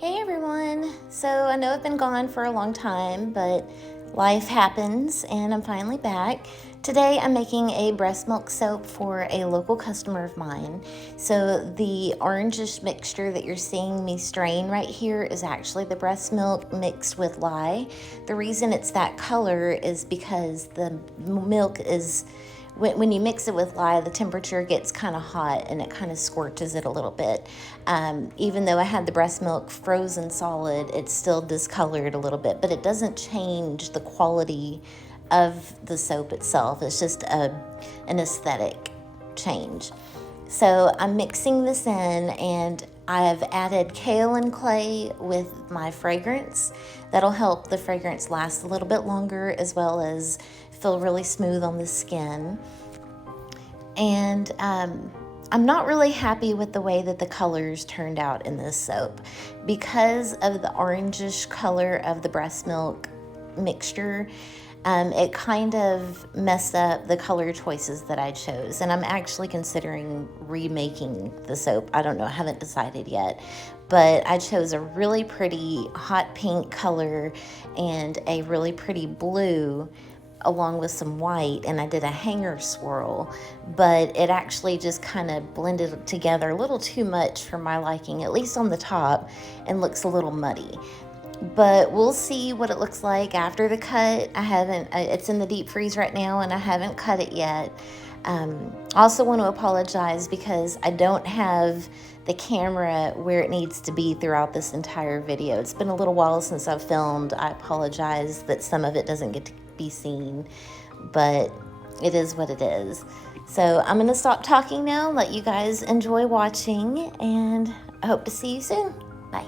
Hey everyone! So I know I've been gone for a long time, but life happens and I'm finally back. Today I'm making a breast milk soap for a local customer of mine. So the orangish mixture that you're seeing me strain right here is actually the breast milk mixed with lye. The reason it's that color is because the milk is when you mix it with lye, the temperature gets kind of hot and it kind of scorches it a little bit. Even though I had the breast milk frozen solid, it's still discolored a little bit, but it doesn't change the quality of the soap itself. It's just an aesthetic change. So I'm mixing this in and I've added kaolin clay with my fragrance. That'll help the fragrance last a little bit longer as well as feel really smooth on the skin. And I'm not really happy with the way that the colors turned out in this soap. Because of the orangish color of the breast milk mixture, it kind of messed up the color choices that I chose. And I'm actually considering remaking the soap. I don't know, I haven't decided yet. But I chose a really pretty hot pink color and a really pretty blue along with some white, and I did a hanger swirl, but it actually just kind of blended together a little too much for my liking, at least on the top, and looks a little muddy. But we'll see what it looks like after the cut. It's in the deep freeze right now and I haven't cut it yet. Also want to apologize because I don't have the camera where it needs to be throughout this entire video. It's been a little while since I've filmed. I apologize that some of it doesn't get to be seen, but it is what it is. So I'm gonna stop talking now, let you guys enjoy watching, and I hope to see you soon. Bye.